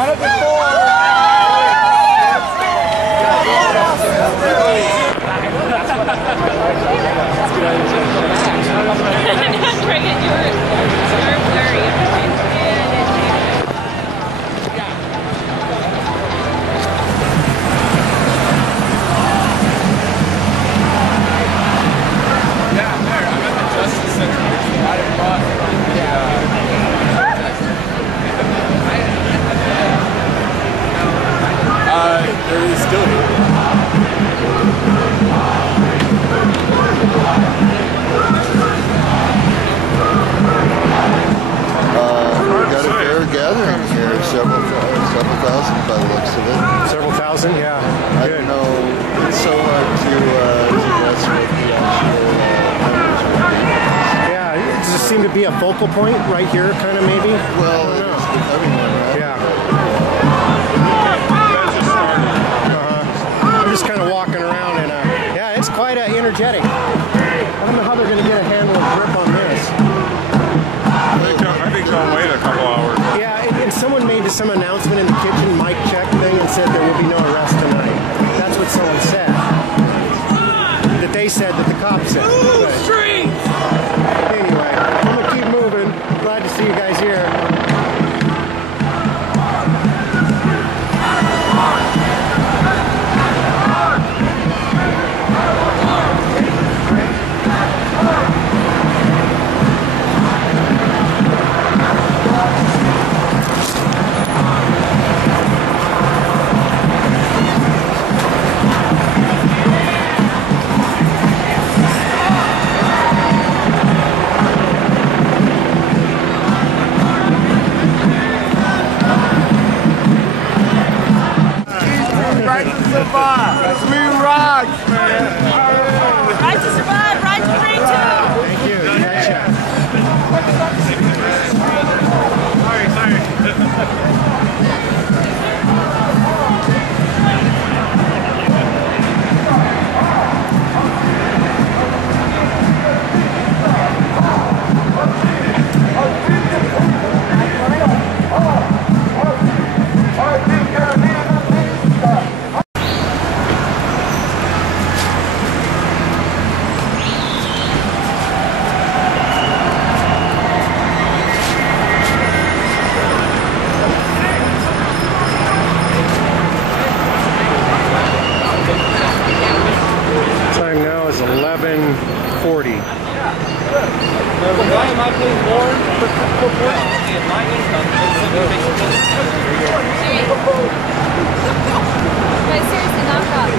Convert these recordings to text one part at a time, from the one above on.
Done it before. There is still here. We've got a fair gathering here, several thousand by the looks of it. Several thousand, yeah. I don't know. It's so hard to guess what the actual numbers would be. Yeah, it just seemed to be a focal point right here, kind of maybe. Well, it is becoming one, right? Yeah. I'm just kind of walking around, and yeah, it's quite energetic. I don't know how they're going to get a handle and grip on this. I think they'll wait a couple hours. Yeah, and someone made some announcement in the kitchen mic check thing and said there will be no arrest tonight. That's what someone said. That they said that the cops said. But anyway, I'm going to keep moving. Glad to see you guys here. Right to survive. We rock, man. Right to survive, right to free too. Thank you. Time now is 11:40. Why am I paying more for my income? Guys, seriously, knock off.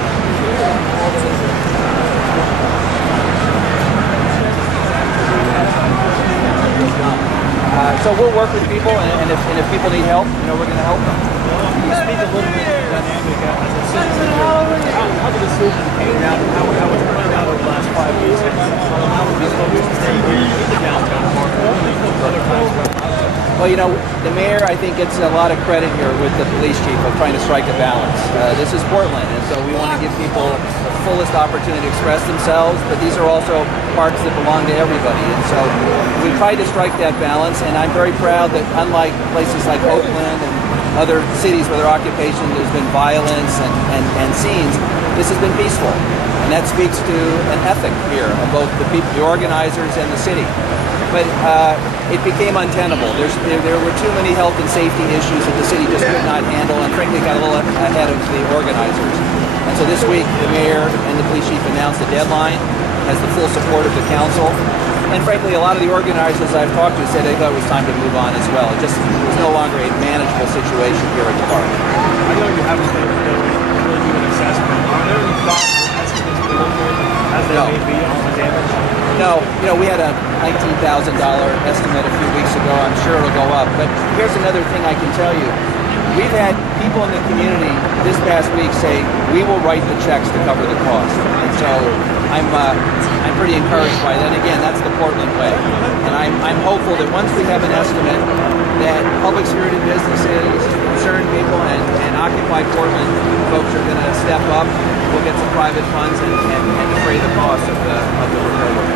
So we'll work with people, and if people need help, we're going to help them. Can you speak a little bit to the dynamic as a citizen here? How the decision came out, how it's played out over the last 5 years, how would you focus to stay here in the downtown market? Well, the mayor, I think, gets a lot of credit here with the police chief of trying to strike a balance. This is Portland, and so we want to give people the fullest opportunity to express themselves, but these are also parks that belong to everybody. And so we tried to strike that balance, and I'm very proud that unlike places like Oakland and other cities where their occupation there's been violence and scenes, this has been peaceful. And that speaks to an ethic here of both the people, the organizers, and the city. But it became untenable. There were too many health and safety issues that the city just could not handle, and frankly got a little ahead of the organizers. And so this week, the mayor and the police chief announced a deadline, has the full support of the council. And frankly, a lot of the organizers I've talked to said they thought it was time to move on as well. It was no longer a manageable situation here at the park. I know you haven't been able to really do an assessment. Are there any thoughts or estimates preliminary as there may be on the damage? No, we had a $19,000 estimate a few weeks ago. I'm sure it'll go up. But here's another thing I can tell you. We've had people in the community this past week say, we will write the checks to cover the cost. And so I'm pretty encouraged by that. Again, that's the Portland way. And I'm hopeful that once we have an estimate that public spirited businesses, concerned people, and Occupy Portland folks are going to step up. We'll get some private funds and defray the cost of the repair work.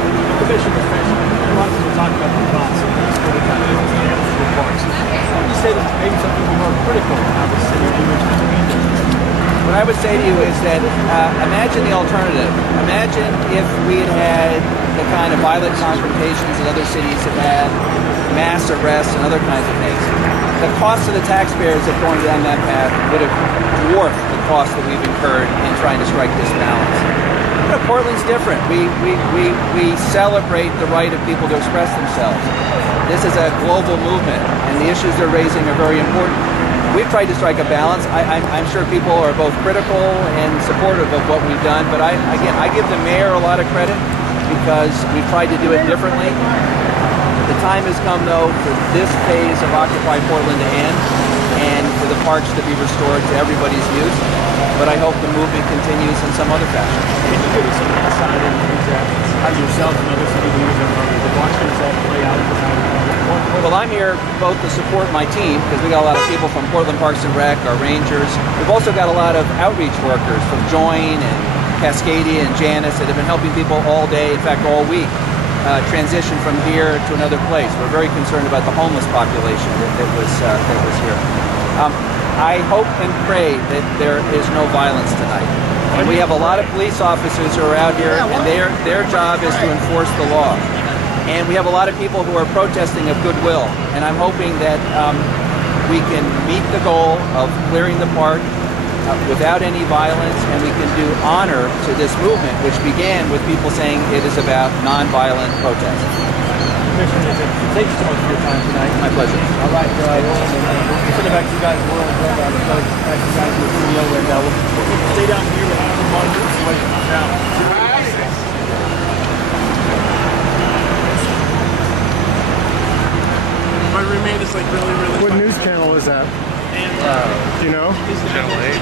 commission was mentioned. A lot of people talk about the costs and that's really kind of goes down to the parks. What would you say to maybe some people who are critical of how the city of New Richmond is being done? What I would say to you is that imagine the alternative. Imagine if we had had the kind of violent confrontations that other cities have had, mass arrests and other kinds of things. The cost of the taxpayers of going down that path would have dwarfed the cost that we've incurred in trying to strike this balance. You know, Portland's different. We celebrate the right of people to express themselves. This is a global movement, and the issues they're raising are very important. We've tried to strike a balance. I'm sure people are both critical and supportive of what we've done, but I give the mayor a lot of credit because we've tried to do it differently. The time has come, though, for this phase of Occupy Portland to end and for the parks to be restored to everybody's use. But I hope the movement continues in some other fashion. Can you give us some insight into how yourself and other city leaders are watching this all play out? Well, I'm here both to support my team because we got a lot of people from Portland Parks and Rec, our rangers. We've also got a lot of outreach workers from Join and Cascadia and Janus that have been helping people all day, in fact all week, transition from here to another place. We're very concerned about the homeless population that was here. I hope and pray that there is no violence tonight. And we have a lot of police officers who are out here, and their job is to enforce the law. And we have a lot of people who are protesting of goodwill. And I'm hoping that we can meet the goal of clearing the park without any violence, and we can do honor to this movement, which began with people saying it is about nonviolent protest. Commissioner, thank you so much for your time tonight. My pleasure. All right, we'll send it back to you guys. We'll back to you guys in the studio, and we'll stay down here and monitor the situation now. My roommate is like really What news channel is that? Do you know? Channel 8.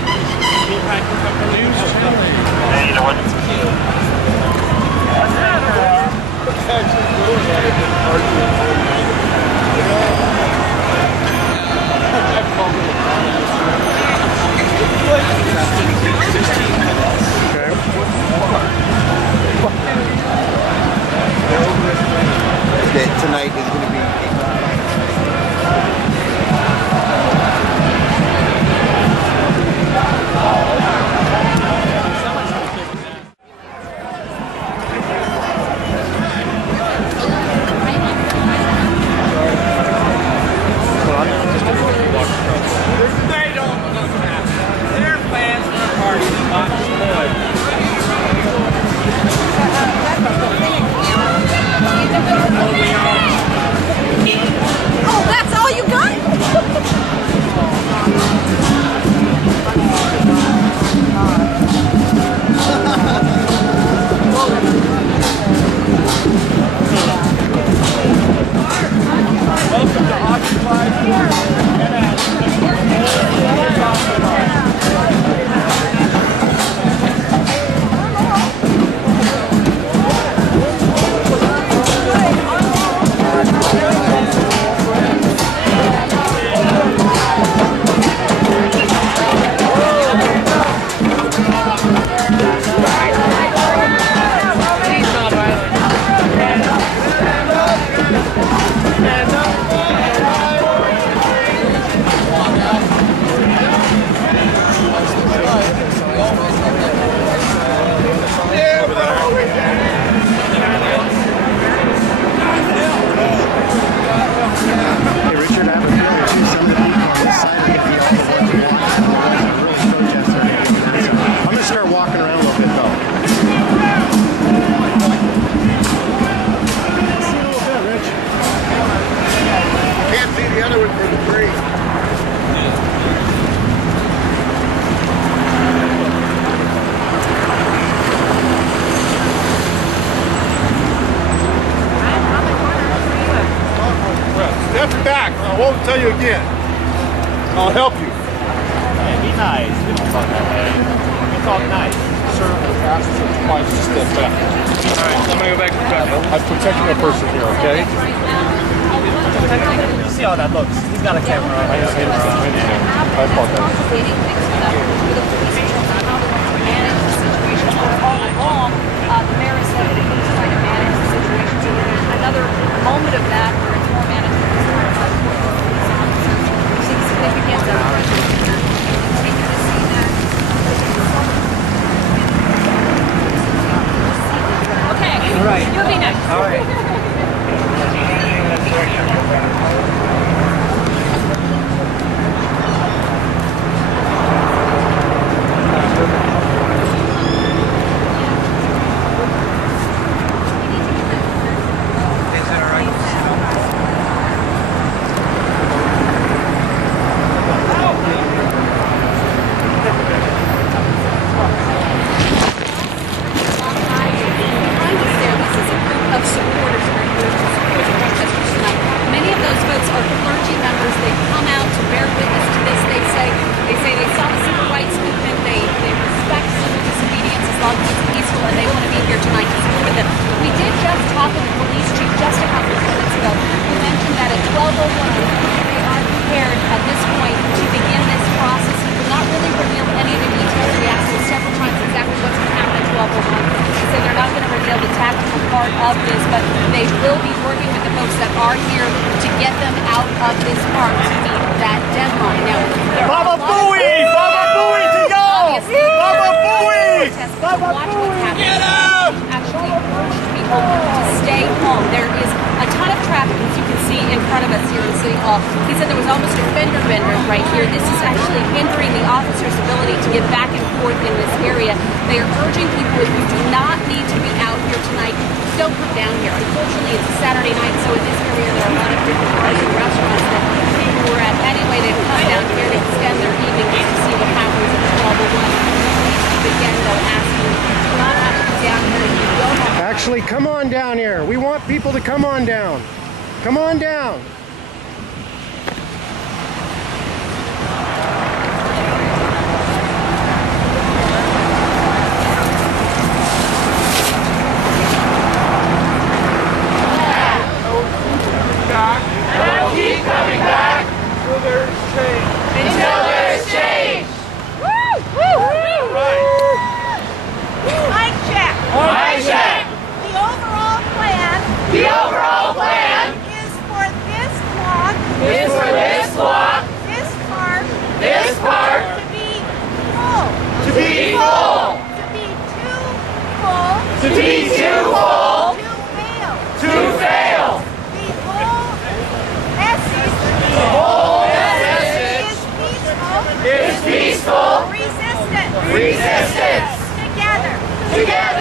News Channel 8. And you know what? That tonight is going to be Oh, that's all you got? Welcome to Occupy. Hey, Richard, I have a feeling too some of the people on this side are going to be all the ones walking. Really protest are I'm going to start walking around a little bit, though. See you a little bit, Rich. can't see the other one for the tree. Step back. I won't tell you again. I'll help you. Hey, be nice. We don't talk that way. We talk nice. Sir, will ask you twice to step back. Alright, I'm gonna go back to back. I'm protecting a person here, okay? You see how that looks. He's got a camera on. I apologize. All along, the mayor has said that he was trying to manage the situation talked with the police chief just a couple of minutes ago, who mentioned that at 12:01 they are prepared at this point to begin this process. He will not really reveal any of the details. We asked him several times exactly what's going to happen at 12:01. He said they're not going to reveal the tactical part of this, but they will be working with the folks that are here to get them out of this park to meet that deadline. Now, Baba Booey! Baba Booey to go! Baba Booey! Baba Booey! Get up! Actually urged people to stay home. There is a ton of traffic, as you can see in front of us here in City Hall. He said there was almost a fender bender right here. This is actually hindering the officers' ability to get back and forth in this area. They are urging people, if you do not need to be out here tonight, don't come down here. Unfortunately, it's a Saturday night, so in this area there are a lot of different bars and restaurants that people were at anyway. They've come down here to extend their evening just to see what happens at 12:01. Again, though, asking to not have to come down here if you don't have. Actually, come on down here. We want people to come on down. Come on down. Keep coming back until there's change. Until there's change. Woo! Woo! Woo! Right. Mic check. Mic check. The overall plan. The overall plan Is for this block. is for this block, This park. this park, To be full. to be full, To be too full. to be too full, To fail. to fail. The whole message. The whole message Is peaceful. is peaceful Resistance. resistance. Together. Together.